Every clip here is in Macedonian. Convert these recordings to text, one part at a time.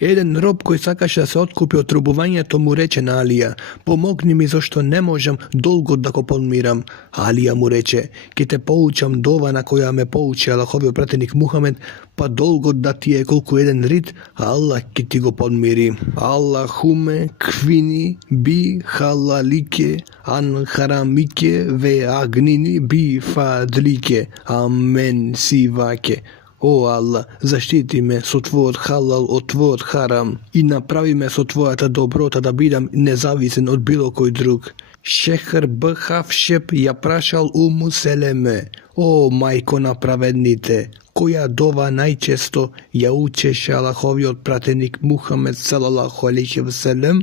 Еден роб кој сакаше да се откупи од трубувањето му рече на Алија: "Помогни ми зашто не можам долгот да го подмирам." Алија му рече: "Ке те поучам дова на која ме поучи Аллаховиот пратеник Мухамед, па долгот да ти е колку еден рид, а Аллах ке ти го подмири. Аллахуме квини би халалике ан харамике ве агнини би фадлике. Амен сиваке." О Аллах, заштити ме со твојот халал од твојот харам и направи ме со твојата доброта да бидам независен од било кој друг. Шехр Б. Хавшеп ја прашал Уму Селеме: "О мајко на праведните, која дова најчесто ја учеше Аллаховиот пратеник Мухамед салалаху алейхи веселем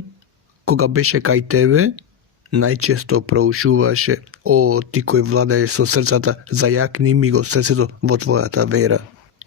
кога беше кај тебе?" Најчесто проушуваше: "О, ти кој владееш со срцата, зајакни ми го срцето во твојата вера."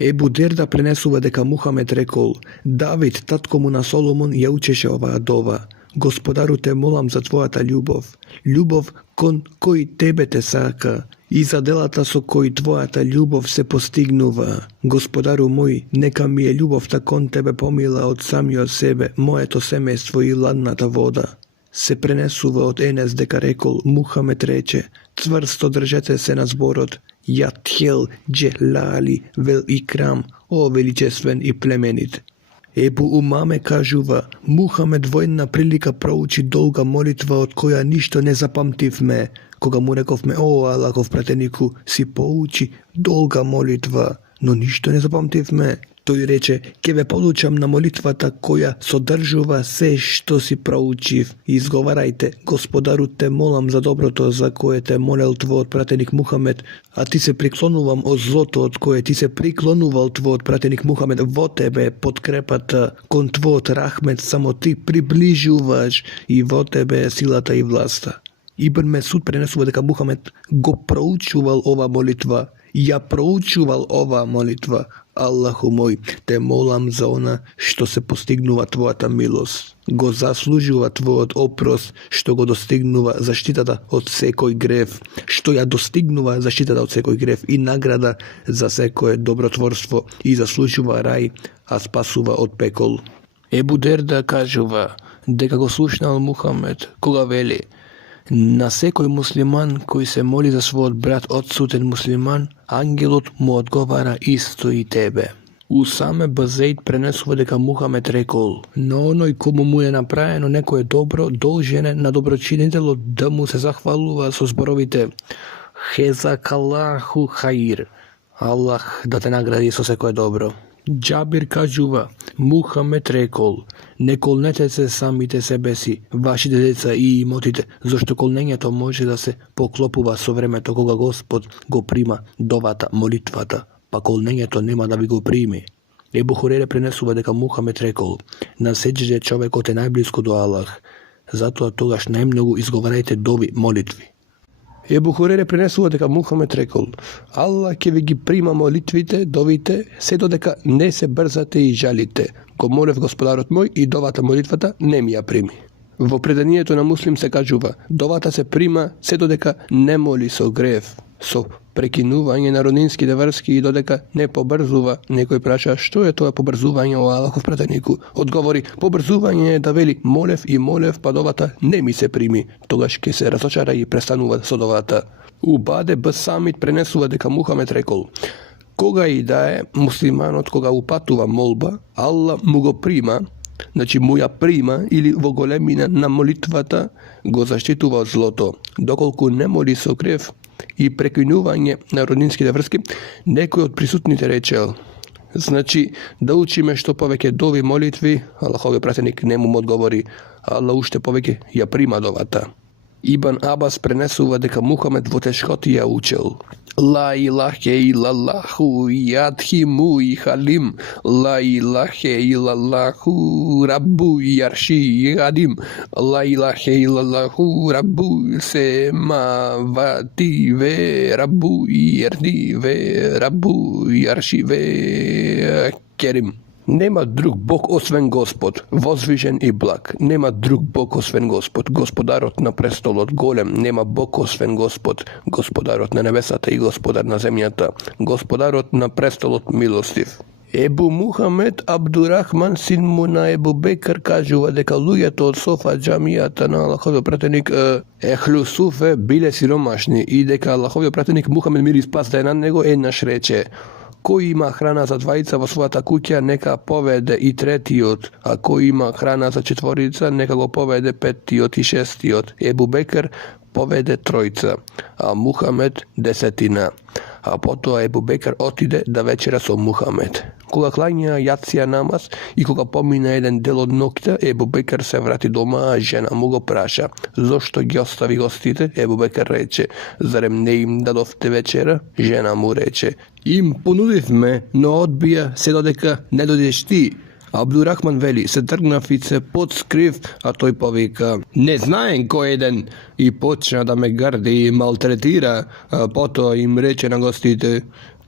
Ебу Дерда пренесува дека Мухамед рекол: "Давид, татко му на Соломон, ја учеше оваа дова: Господару, те молам за твојата љубов, љубов кон кој тебе те сака и за делата со кои твојата љубов се постигнува. Господару мој, нека ми е љубовта кон тебе помила од самиот себе, моето семејство и ладната вода." Се пренесува од Енес дека рекол: Мухамед рече: "Цврсто држете се на зборот: Јатхел Джелали вел Икрам, о величествен и племенит." Ебу Умаме кажува: "Мухамед во една прилика проучи долга молитва од која ништо не запамтивме. Кога му рековме: О Аллахов пратенику, си поучи долга молитва, но ништо не запамтивме." Тој рече: "Ке ве подучам на молитвата која содржува се што си проучив. Изговарајте: Господару, те молам за доброто за кое те молел твојот пратеник Мухамед, а ти се приклонувам од злото од кое ти се приклонувал твојот пратеник Мухамед. Во тебе е подкрепата, кон твојот рахмет само ти приближуваш и во тебе е силата и власта." Ибн Месуд пренесува дека Мухамед го проучувал ова молитва. Ја проучувал ова молитва: "Аллаху мој, те молам за она што се постигнува твојата милост, го заслужува твојот опрос, што го достигнува заштитата од секој грев, што ја достигнува заштитата од секој грев и награда за секое добротворство и заслужува рај, а спасува од пекол." Ебу Дерда кажува дека го слушнал Мухамед кога вели: "На секој муслиман кој се моли за својот брат одсутен муслиман, ангелот му одговара исто и тебе." Усаме Базеид пренесува дека Мухамед рекол: "На оној кому му е направено некое добро, должен е на доброчинителот да му се захвалува со зборовите: Хезакалаху хаир, Аллах да те награди со секое добро." Џабир кажува: Мухамед рекол: "Не колнете се самите себе си, вашите деца и имотите, зашто колнењето може да се поклопува со времето кога Господ го прима довата, молитвата, па колнењето нема да ви го прими." Ебу Хурере пренесува дека Мухамед рекол: "На сеџде човекот е најблиско до Аллах, затоа тогаш најмногу изговарајте дови, молитви." Ебу Хурере пренесува дека Мухамед рекол: "Аллах ќе ви ги прима молитвите, довите, се додека не се брзате и жалите. Го молев Господарот мој и довата молитвата не ми ја прими." Во преданието на Муслим се кажува: "Довата се прима се додека не моли со грев, со прекинување на роднинските врски и додека не побрзува." Некој праша: "Што е тоа побрзување, о Аллахов пратенику?" Одговори: "Побрзување е да вели: молев, па довата не ми се прими. Тогаш ќе се разочара и престанува со довата." Убаде Б. Самит пренесува дека Мухамед рекол: "Кога и да е муслиманот кога упатува молба, Аллах му го прима, значи му ја прима или во големина на молитвата го заштитува од злото, доколку не моли со грев и прекинување на роднинските врски." Некој од присутните речел: "Значи да учиме што повеќе дови молитви." Аллаховиот пратеник не му одговори: "Аллах уште повеќе ја прима довата." Ибн Абас пренесува дека Мухамед во тешкоти ја учел: "Ла илахе илаллаху јадхиму и халим, ла илахе илаллаху раббу јарши јадим, ла илахе илаллаху раббу семавати ве раббу јерди ве раббу јарши ве керим." Нема друг Бог освен Господ, возвишен и благ. Нема друг Бог освен Господ, Господарот на престолот голем. Нема Бог освен Господ, Господарот на небесата и Господар на земјата, Господарот на престолот милостив. Ебу Мухамед Абдурахман син му на Ебу Бекр кажува дека луѓето од Софа џамијата на Аллаховиот пратеник Ехлу Суфе биле сиромашни и дека Аллаховиот пратеник Мухамед мир и спас да е на него еднаш рече: кој има храна за двајца во својата куќа, нека поведе и третиот, а кој има храна за четворица, нека го поведе петтиот и шестиот. Ебу Бекр поведе тројца, а Мухамед 10. А потоа Ебу Бекр отиде да вечера со Мухамед. Кога клања јација намаз и кога помина еден дел од ноќта, Ебу Бекр се врати дома, а жена му го праша: зошто ги остави гостите? Ебу Бекр рече: зарем не им дадовте вечера? Жена му рече: им понудивме, но одбија се додека не дојдеш ти. Абдурахман вели: се тргнав и се подскрив, а тој повика: не знаем кој еден, и почна да ме гарди и малтретира, а потоа им рече на гостите: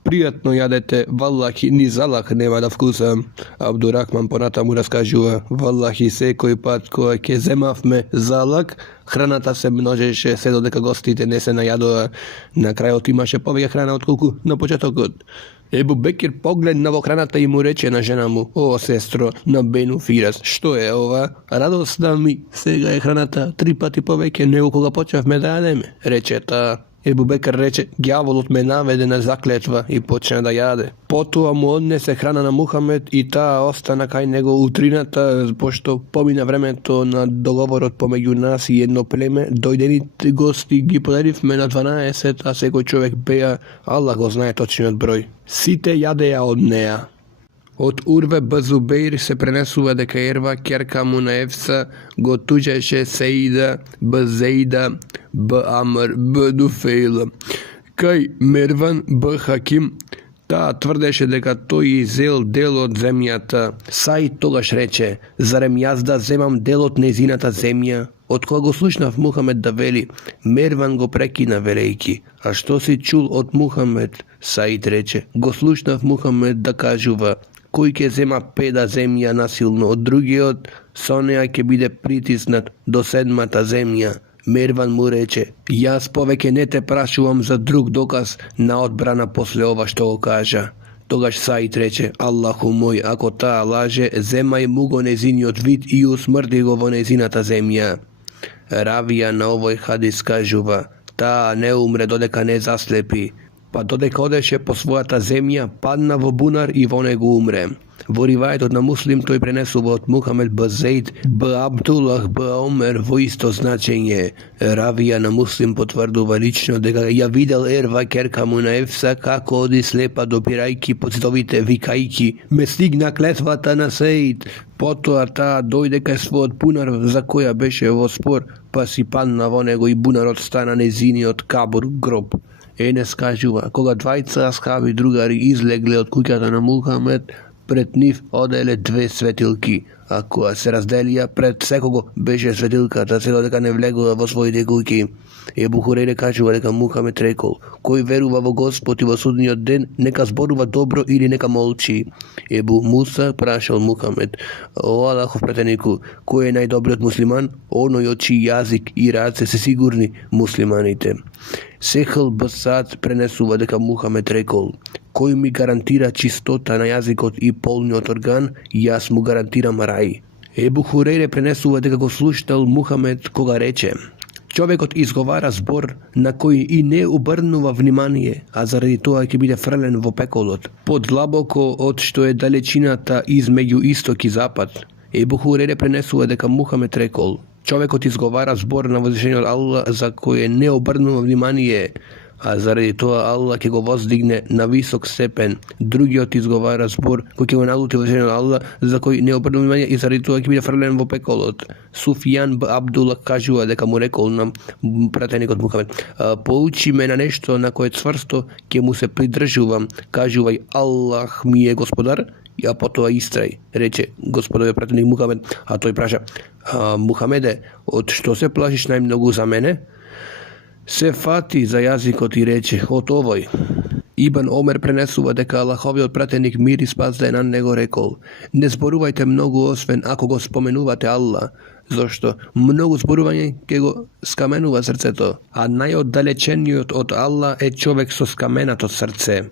пријатно јадете, валлахи ни залах нема да вкусам. Абдурахман понатаму раскажува: валлахи секој пат кога ќе земавме залак, храната се множеше се додека гостите не се најадоа. На крајот имаше повеќе храна отколку на почетокот. Ебу Бекир погледна во храната и му рече на жена му: о, сестро, на Бену Фирас, што е ова? Радосна ми, сега е храната 3 пати повеќе него кога почнавме да јадеме, рече таа. Ебу Бекр рече: ѓаволот ме наведе на заклетва и почна да јаде. Потоа му однесе храна на Мухамед и таа остана кај него утрината, пошто помина времето на договорот помеѓу нас и едно племе. Дојдените гости ги поделивме на 12, а секој човек беа, Аллах го знае точниот број. Сите јадеа од неа. Од Урве Б. Зубеир се пренесува дека Ерва, ќерка му на Евса, го тужеше Сеида Б. Зейда Б. Амр Б. Дуфейл кај Мерван Б. Хаким. Таа тврдеше дека тој изел дел од земјата. Саид тогаш рече: зарем јас да земам дел од незината земја? Од кога го слушнав Мухамед да вели, Мерван го прекина велејки: а што си чул од Мухамед? Саид рече: го слушнав Мухамед да кажува: кој ќе зема 5 земја насилно од другиот, со неа ќе биде притиснат до 7-та земја. Мерван му рече: јас повеќе не те прашувам за друг доказ на одбрана после ова што го кажа. Тогаш Саид рече: Аллаху мој, ако таа лаже, земај му го незиниот вид и усмрти го во незината земја. Равија на овој хадис кажува: таа не умре додека не заслепи, па додека одеше по својата земја, падна во бунар и во него умре. Во ривајетот на Муслим тој пренесува од Мухамед Б. Зейд Б. Абдуллах Б. Омер во исто значење. Равија на Муслим потврдува лично дека ја видел Ерва, ќерка му на Евса, како оди слепа допирајки по цитовите викајки: ме стигна клетвата на Сеид. Потоа таа дојде кај својот бунар за која беше во спор, па си падна во него и бунарот стана незиниот кабур гроб. Енес кажува: кога двајца асхаби другари излегле од куќата на Мухамед, пред нив оделе 2 светилки, а кога се разделија, пред секого беше светилката, се додека не влегува во своите куќи. Ебу Хурейре кажува дека Мухамед рекол: кој верува во Господ и во судниот ден, нека зборува добро или нека молчи. Ебу Муса прашал Мухамед: о Аллахов пратенику, кој е најдобриот муслиман? Оној од чиј јазик и раце се сигурни муслиманите. Сехл Б. Сад пренесува дека Мухамед рекол: кој ми гарантира чистота на јазикот и полниот орган, јас му гарантирам рај. Ебу Хурейре пренесува дека го слушнал Мухамед кога рече: човекот изговара збор на кој и не обрнува внимание, а заради тоа ќе биде фрлен во пеколот, подлабоко од што е далечината измеѓу исток и запад. Ебу Хурейре пренесува дека Мухамед рекол: човекот изговара збор на возвишениот Аллах за кој не обрнува внимание, а заради тоа Аллах ќе го воздигне на висок степен. Другиот изговара збор кој ќе го налути возвишениот Аллах за кој не обрнува внимание и заради тоа ќе биде фрлен во пеколот. Суфијан Б. Абдуллах кажува дека му рекол на пратеникот Мухамед: поучи ме на нешто на кое цврсто ќе му се придржувам, кажувај Аллах ми е господар, а потоа истрај, рече господовиот пратеник Мухамед, а тој праша: Мухамеде, од што се плашиш најмногу за мене? Се фати за јазикот и рече: од овој. Ибн Омер пренесува дека Аллаховиот пратеник мир и спас да е на него рекол: не зборувајте многу освен ако го споменувате Аллах, зашто многу зборување ќе го скаменува срцето, а најоддалечениот од Аллах е човек со скаменато срце.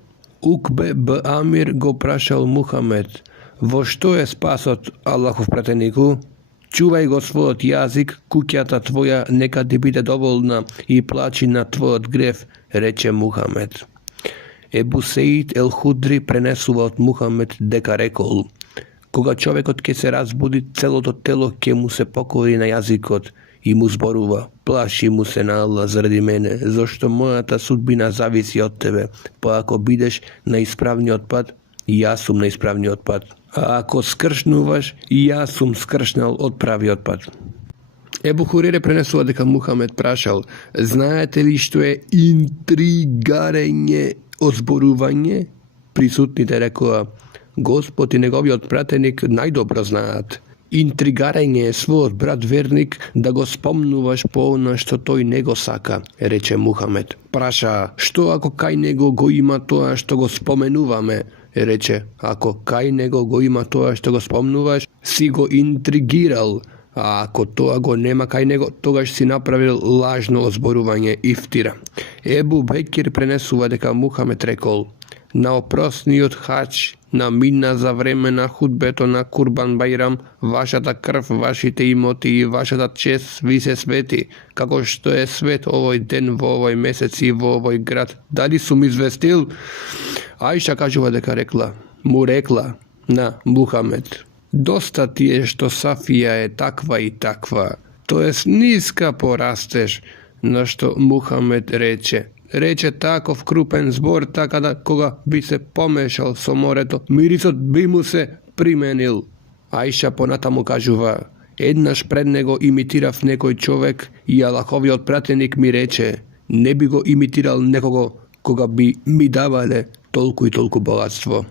Ukbe b. Amir go prašal Muhamed, vo što je spas od Allahov prateniku? Čuvaj go svoj jazik, kukjata tvoja neka ti bude dovoljna i plaći na tvoj grev, reče Muhamed. Ebu Seid el-Hudri prenesuva od Muhamed deka rekol, koga čovjek ke se razbudi, celo to telo ke mu se pokori na jazikot i mu zboruva, plaši mu se na Allah zaradi mene, zašto moja ta sudbina zavisi od tebe, pa ako bideš na ispravni otpad, ja sam na ispravni otpad. A ako skršnuvaš, ja sam skršnal od pravi otpad. Ebu Hurere prenesuva deka Muhamed prašal, znate li što je intrigarenje, ozboruvanje? Prisutni te rekao, Gospod i njegovi odpratenik najdobro znat. Intrigarenje je svoj brat vernik da go spomnuvaš po ono što to i nego saka, reče Muhamed. Praša, što ako kaj nego go ima to što go spomenuvame? Reče, ako kaj nego go ima to što go spomnuvaš, si go intrigiral, a ako to ako nema kaj nego, togaš si napravil lažno ozboruvanje iftira. Ebu Bekir prenesuva deka Muhamed rekol, na oprosni od hač, na mina za vremena hudbeto na Kurban Bajram, vaša ta krv, vašite imoti i vaša ta čest, vi se sveti, kako što je svet ovoj den, v ovoj meseci, v ovoj grad. Da li su mi izvestil? Ajša kažuva deka mu rekla, na Muhamed, dosta ti je što Safija je takva i takva, to jest niska porasteš, na što Muhamed reče takov krupen zbor, taka da koga bi se pomešal so moreto, mirisot bi mu se primenil. Ajša ponata mu kažuva, jednaš pred nego imitirav nekoj čovek i Allahovi odpratenik mi reče, ne bi go imitiral nekogo koga bi mi davale tolku i tolku bogatstvo.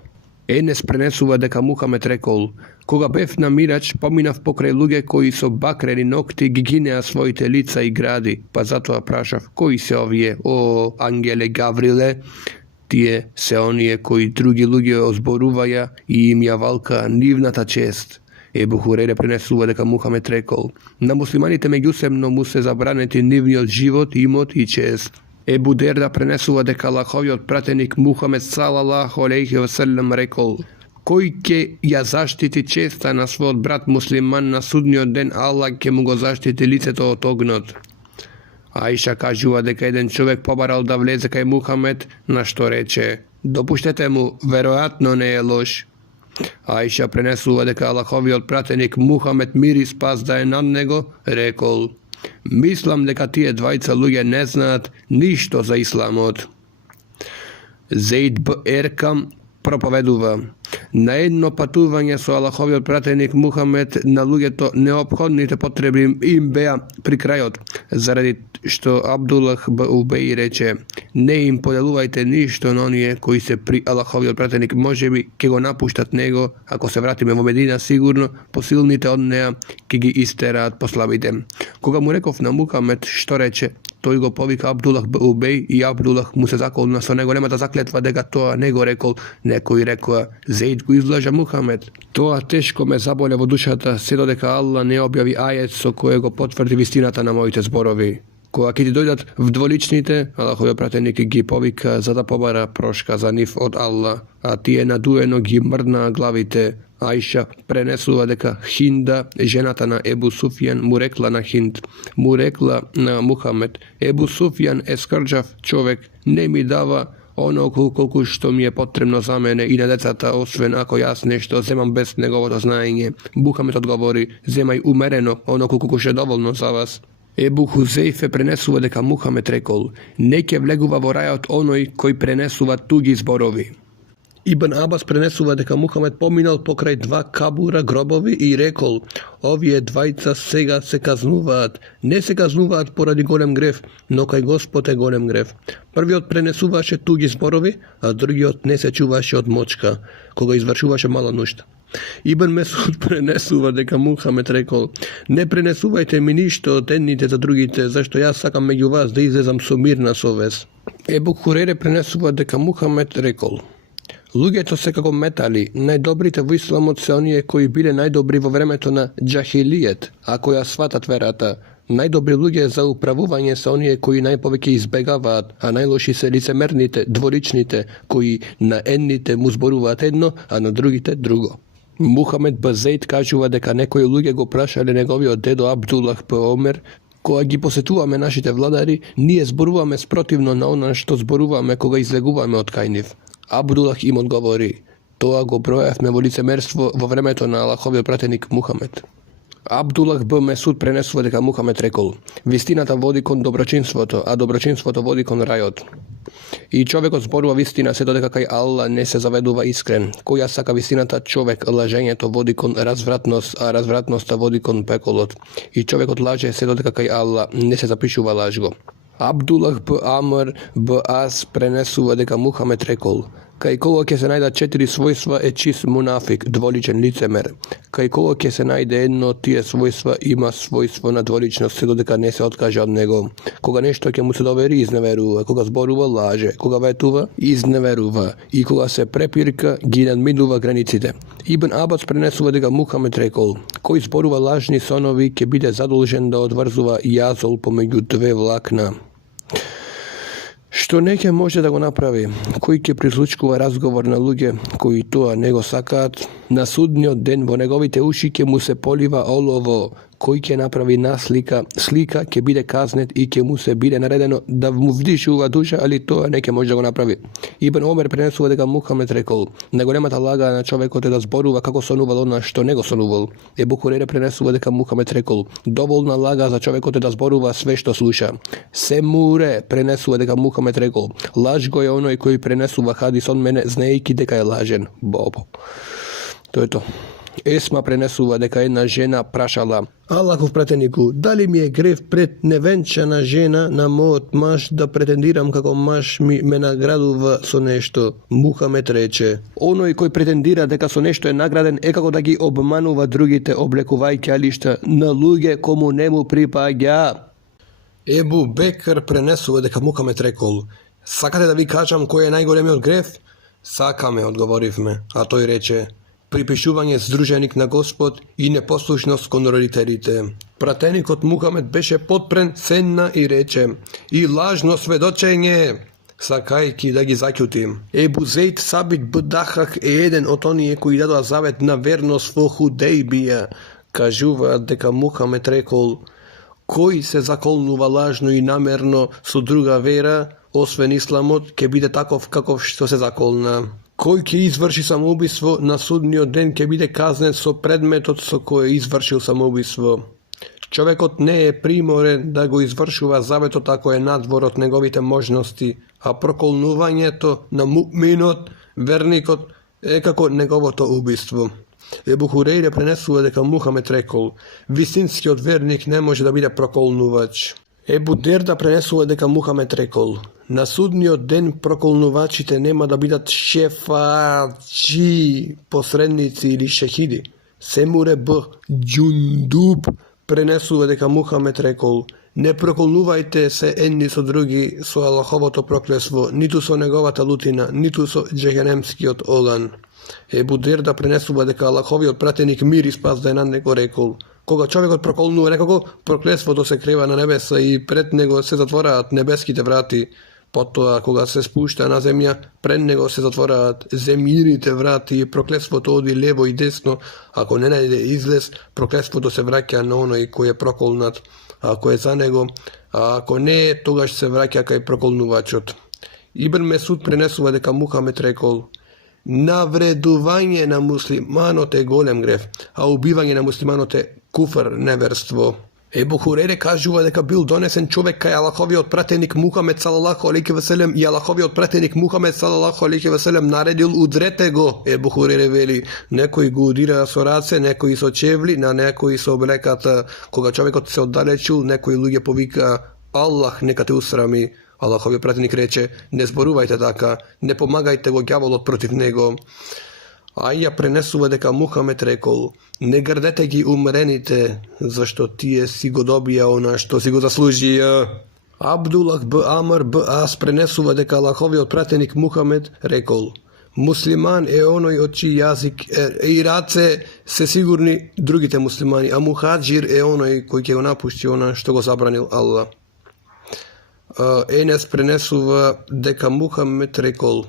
Enes prenesuva deka Muhamed rekol, koga bev namirač pominav pokraj luge koji so bakreni nokti giginea svojite lica i gradi, pa zato prašav, koji se ovije, o angele Gavrile, tije se onije koji drugi luge ozboruvaja i im javalka nivnata čest. Ebu Hurere prenesuva deka Muhamed rekol, na muslimanite međusobno mu se zabraniti nivni život, imot i čest. Ebu Derda prenesuva deka Allahovi odpratenik Muhamed sallallahu alejhi ve sellem rekol, koji ke ja zaštiti česta na svoj brat musliman na sudnji den, Allah ke mu go zaštiti lice to otognot. Ajša kažuva deka jedan čovjek pobaral da vleze kaj Muhamed, na što reče, dopuštete mu, verovatno ne je loš. Ajša prenesuva deka Allahovi odpratenik Muhamed mir i spas da je nad nego, rekol, mislim deka tije dvajca luge ne znat ništo za islamot. Zaid b. Erkam propoveduva, na jedno patuvanje su Allahovi odpratenik Muhamed na luge to neophodnite potrebnim im beja prikrajot, zaradi što Abdullah b. Ubej reče, ne im podeluvajte ništo na onije koji se pri Allahovi odpratenik može bi ke go napuštat nego, ako se vratime u Medina sigurno, posilnite od neja ke gi isterat poslavite. Koga mu rekov na Muhamed što reče, to go povika Abdullah b. Ubej i Abdullah mu se zakolna sa nego nemata zakletva dega toa nego rekol, neko i rekao, Zaid go izlaža Muhamed. Toa teško me zaboljevo dušata, sve dodeka Allah ne objavi ajet so kojego potvrdi vistinata na mojite zborovi. Koga ki ti dojdat vdvoličnite, Allahovi oprateniki gi povika zada pobara proška za nif od Allah, a ti je nadujeno gi mrdna glavite. Ajša prenesuva deka Hinda, ženata na Ebu Sufjan, mu rekla na Hind, mu rekla na Muhamed, Ebu Sufjan je skrđav čovjek, ne mi dava ono koliko što mi je potrebno za mene i na decata osven ako jasne što zemam bez njegovo to znanje. Muhamed odgovori, zemaj umereno ono koliko je dovoljno za vas. Ebu Huzeife prenesuva deka Muhamed rekol, neke vleguva voraja od onoj koji prenesuva tugi zborovi. Ibn Abbas prenesuva deka Muhamed pominal pokraj dva kabura grobovi i rekol, ovije dvajca sega se kaznuvat, ne se kaznuvat poradi golem grev, no kaj Gospod je golem grev. Prvi od prenesuvaše tugi zborovi, a drugi od ne se čuvaše od močka, koga izvršuvaše malo nušta. Ibn Mesud prenesuva deka Muhamed rekol, ne prenesuvajte mi ništo od jednite za drugite, zašto ja sakam među vas da izlezam so mir na soves. Ebu Hurere prenesuva deka Muhamed rekol, luge to se kako metali, najdobrite v islamu se onije koji bile najdobri vo vremeto na džahilijet, a koja svatat verata, Najdobri ľudia za upravovanie sa oni koji najpoveki izbegavат, a najloši se licemernite, dvoričnite, koji na ennite mu zboruvate jedno, a na drugite drugo. Muhamed b. Zaid kažuva deka nekoji ľudia go prašali negovio dedo Abdullah b. Omer, koga gi posetuvame našite vladari, nije zboruvame sprotivno na ono što zboruvame koga izleguvame od kajniv. Abdullah im odgovori, to go projavme vo licemerstvo vo vremeto na Allahovio pratenik Muhamed. Abdullah b. Mesud prenesува дека Мухамед рекол: вистината води кон доброчинството, а доброчинството води кон рајот. И човекот зборува вистина се додека кај Алла не се заведува искрен. Која сака вистината човек, лажењето води кон развратност, а развратноста води кон пеколот. И човекот лаже се додека кај Алла не се запишува лажго. Абдулах б. Амр б. Ас пренесува дека Мухамед рекол: кај кого ќе се најдат 4 својства е чист мунафик, дволичен лицемер. Кај кого ќе се најде едно од тие својства има својство на дволичност се додека не се откаже од него. Кога нешто ќе му се довери, изневерува. Кога зборува, лаже. Кога ветува, изневерува. И кога се препирка, ги надминува границите. Ибн Абас пренесува дека Мухамед рекол: кој зборува лажни сонови ќе биде задолжен да одврзува јазол помеѓу две влакна. Што не ќе може да го направи, кој ќе прислучкува разговор на луѓе кои тоа не го сакаат, на судниот ден во неговите уши ќе му се полива олово, кој ќе направи наслика, слика ќе биде казнет и ќе му се биде наредено да му вдишува душа, али тоа не ќе може да го направи. Ибн Омер пренесува дека Мухамед рекол: наголемата лага на човекот е да зборува како сонувал она што не го сонувал. Ебу Хурейре пренесува дека Мухамед рекол: доволна лага за човекот е да зборува све што слуша. Семуре пренесува дека Мухамед рекол: лаж го е оној кој пренесува хадис од мене знаејќи дека е лажен. Бобо. Тоа е тоа. Есма пренесува дека една жена прашала: Аллахов пратенику, дали ми е грев пред невенчана жена на мојот маж да претендирам како маж ме наградува со нешто? Мухамед рече: оној кој претендира дека со нешто е награден е како да ги обманува другите облекувајќи алишта на луѓе кому не му припаѓа. Ебу Бекр пренесува дека Мухамед рекол: сакате да ви кажам кој е најголемиот грев? Сакаме, одговоривме, а тој рече: припишување здруженик на Господ и непослушност кон родителите. Пратеникот Мухамед беше подпрен, седна и рече: и лажно сведочење, сакајќи да ги заќути. Ебу Зейд Сабит б. Дахак е еден од оние кои дадоа завет на верност во Худејбија. Кажуваат дека Мухамед рекол: кој се заколнува лажно и намерно со друга вера, освен исламот, ќе биде таков каков што се заколна. Кој ќе изврши самоубиство на судниот ден ќе биде казнен со предметот со кој извршил самоубиство. Човекот не е приморен да го извршува заветот ако е надвор од неговите можности, а проколнувањето на муъминот, верникот, е како неговото убиство. Ебу Хурейре пренесува дека Мухамед рекол: вистинскиот верник не може да биде проколнувач. Ебу Дерда пренесува дека Мухамед рекол: на судниот ден проколнувачите нема да бидат шефаачи, посредници или шехиди. Семуре б. Џундуб пренесува дека Мухамед рекол: не проколнувајте се едни со други со Аллаховото проклетство, ниту со неговата лутина, ниту со џехенемскиот оган. Ебу Дерда пренесува дека Аллаховиот пратеник мир и спас да е на него рекол: кога човекот проколнува некако, проклетството се крива на небеса и пред него се затвораат небеските врати. Потоа, кога се спушта на земја, пред него се затвораат земјините врати и проклетството оди лево и десно. Ако не најде излез, проклетството се враќа на оној кој е проколнат, ако е за него, а ако не е, тогаш се враќа кај проколнувачот. Ибн Месуд пренесува дека Мухамед рекол: навредување на муслиманот е голем грев, а убивање на муслиманот е куфр, неверство. Ебу Хурейре кажува дека бил донесен човек кај Аллаховиот пратеник Мухамед салалаху алейхи ве селем и Аллаховиот пратеник Мухамед салалаху алейхи ве селем наредил удрете го. Ебу Хурейре вели: некои го удира со раце, некои со чевли, на некои со облеката. Кога човекот се оддалечил, некои луѓе повика: Аллах нека те усрами. Аллаховиот пратеник рече: не зборувајте така, не помагајте го ѓаволот против него. Аја пренесува дека Мухамед рекол: не грдете ги умрените, зашто тие си го добија она што си го заслужија. Абдулах б. Амр б. Ас пренесува дека Аллаховиот пратеник Мухамед рекол: Musliman je onoj od čiji jezik i race se sigurni drugite muslimani, a muhađir je onoj koji je napuštio ona što go zabranil Allah. Enes prenesuva deka Muhammed rekol: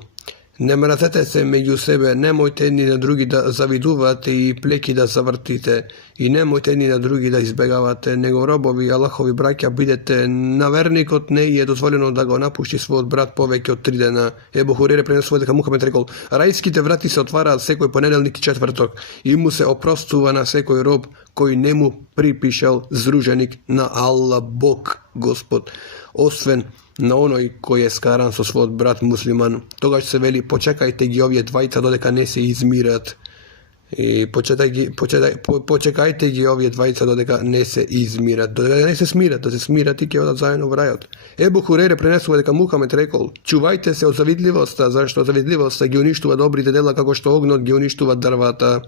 ne mrazete se među sebe, nemojte jedni na drugi da zaviduvate i pleki da zavrtite i nemojte jedni na drugi da izbjegavate, nego robovi Allahovi brakja bidete na vernik od ne je dozvoljeno da ga napušti svoj brat poveke od 3 dana. Ebu Hurere prenesuva deka Muhammed rekol: rajskite vrati se otvara sekoj ponedeljnik i četvrtok i mu se oprostuva na sekoj rob koji nemu pripišal zruženik na Allah Bog Gospod osven na onoj koji je skaran so svoj brat musliman. Toga se veli: počekajte gi ovje dvajca dodeka ne se izmirat. I počekajte gi ovje dvajca dodeka ne se izmirat. Dodeka ne se smirat, da se smirat i onda zajedno vrajat. Ebu Hurere prenesuva deka Muhammed rekol: čuvajte se od zavidljivosta, zašto zavidljivosta gi uništuva dobrite dela kako što ognot gi uništuva drvata.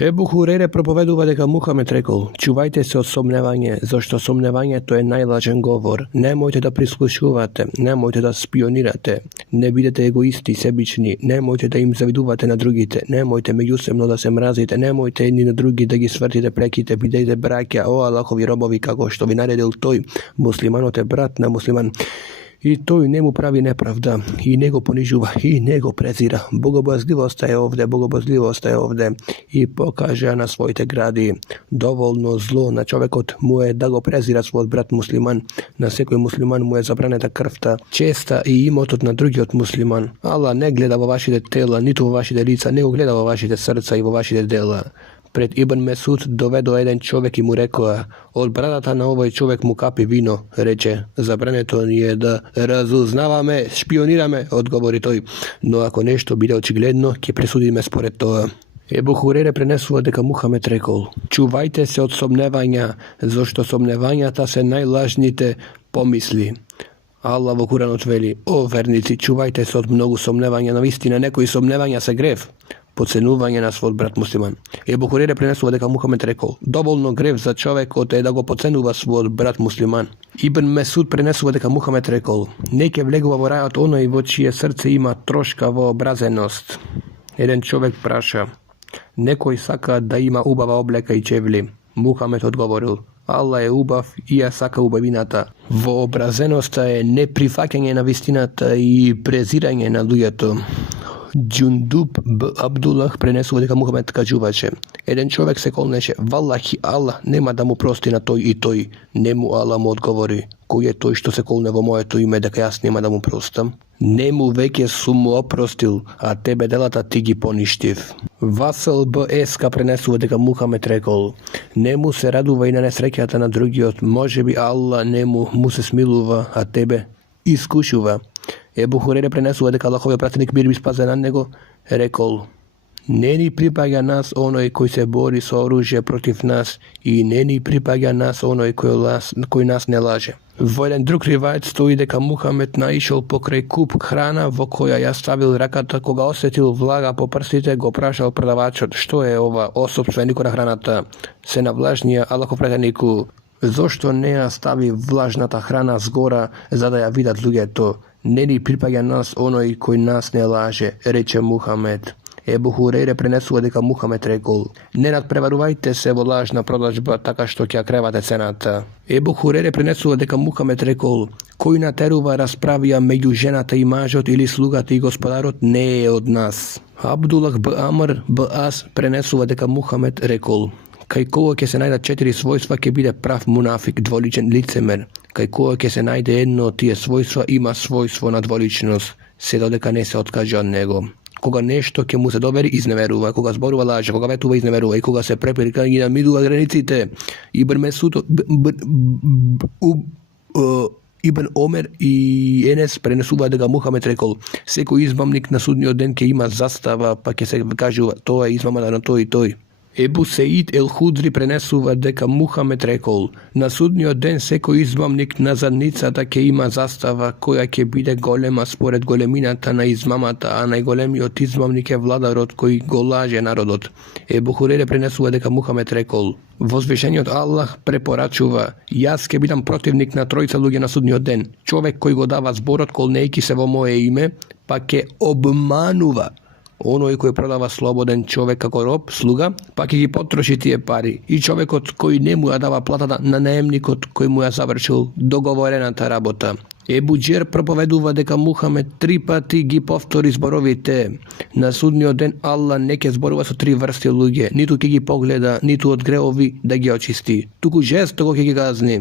Ebu Hurere propoveduva deka Muhammed rekol: čuvajte se od somnevanje, zašto somnevanje to je najlažen govor. Nemojte da prisluškuvate, nemojte da spionirate, ne budete egoisti, sebični, nemojte da im zaviduvate na drugite, nemojte međusobno da se mrazite, nemojte jedni na drugi da gi svrtite, prekite, bidejte brakja, o Allahovi robovi, kako što vi naredil toj, muslimanote brat na musliman. I to i njemu pravi nepravda, i nego ponižuva, i nego prezira. Bogobojazljivost je ovdje i pokaže na svoj te gradi. Dovoljno zlo na čovjekot mu je da go prezira svoj brat musliman. Na sekoj musliman mu je zabraneta krvta, česta i imotot na drugi od musliman. Allah ne gleda vo vašite tela, niti vo vašite lica, nego gleda vo vašite srca i vo vašite dela. Pred Ibn Mesud dovedo jedan čovjek i mu rekao: od bradata na ovoj čovjek mu kapi vino, reče: zabraneto je da razuznava me, špionira me, odgovori toj, no ako nešto bude očigledno, ke presudi me spored toga. Ebu Hurere prenesuva deka Muhammed rekol: čuvajte se od somnevanja, zašto somnevanja ta se najlažnite pomisli. Allah vo Kuranu veli: o vernici, čuvajte se od mnogo somnevanja, no istina nekoj somnevanja se grev, podcenuvanje na svoj brat musliman. Ebu Hurere prenesuva deka Muhammed rekol: dovoljno grev za čovjek od da go podcenuva svoj brat musliman. Ibn Mesud prenesuva deka Muhammed rekol: neke vlegova vorajat onoj vo čije srce ima troška vo obrazenost. Jedan čovjek praša: nekoj saka da ima ubava obleka i čevli. Muhammed odgovoril: Allah je ubav i ja saka ubavinata. Vo obrazenosti je neprihvaćanje na vistinata i preziranje na lujato. Džundub b. Abdullah prenesuva deka Muhammed kažuvače: jedan čovjek se kolneše: vallahi Allah nema da mu prosti na toj i toj. Nemu Allah mu odgovori: koji je toj što se kolne vo moje to ime deka jas nema da mu prostam? Nemu veke su mu oprostil, a tebe delata ti gi poništiv. Vasal b. Eska prenesuva deka Muhammed rekol: nemu se raduva i na nesrećata na drugi od, može bi Allah nemu mu se smiluva, a tebe iskušuva. Ebu Hurere prenesuva deka Allahov pratnik mir bi spaze na njego, rekol: neni pripaga nas onoj koji se bori sa oružje protiv nas i neni pripaga nas onoj koji nas ne laže. Vo jedan drug rivajt stoji deka Muhammed naišel pokraj kup hrana vo koja ja stavil rakata, koga osjetil vlaga po prstite, go prašal prodavačot: što je ova osobstvenikona hranata? Se navlažnija Allahov pratniku: zašto ne stavi vlažnata hrana zgora, zada ja vidat druge to? Neni pripaga nas onoj koji nas ne laže, reče Muhammed. Ebu Hurere prenesuva deka Muhammed rekol: ne nadprevaruvajte se vo lažna prodajba taka što kja krevate cenata. Ebu Hurere prenesuva deka Muhammed rekol: koji nateruva raspravija među ženata i mažot ili slugati i gospodarot ne je od nas. Abdullah b. Amr b. As prenesuva deka Muhammed rekol: kaj koga ke se najda 4 svojstva ke bide prav munafik, dvoličen licemer. Kaj koga ke se najde jedno od tije svojstva ima svojstvo na dvoličnost, se dodeka ne se otkaže od njego. Koga nešto ke mu se doveri izneveruva, koga zboruva laže, koga vetuva izneveruva i koga se prepirka i na midu granicite. Ibn Mesud, Ibn Omer i Enes prenesuva deka Muhammed rekol: seko izmamnik na sudnji den ke ima zastava pa ke se kažu to je izmamana na to i toj. Ebu Seid el-Hudri prenesuva deka Muhammed rekol: na sudnji den seko izmamnik na zadnicata ke ima zastava koja ke bide golema spored goleminata na izmamata, a najgolemi od izmamnike vladarot koji go laže narodot. Ebu Hurere prenesuva deka Muhammed rekol: vozvišenje od Allah preporačuva: jas ke bidam protivnik na trojica luge na sudnji den, čovjek koji go dava zborot kol neki se vo moje ime, pa ke obmanuva Оној кој продава слободен човек како роб, слуга, па ќе ги потроши тие пари. И човекот кој не му ја дава платата на наемникот кој му ја завршил договорената работа. Ебу Џер проповедува дека Мухамед 3 пати ги повтори зборовите. На судниот ден Аллах не ќе зборува со 3 врсти луѓе, ниту ќе ги погледа, ниту од греови да ги очисти, туку жестоко ќе ги казни.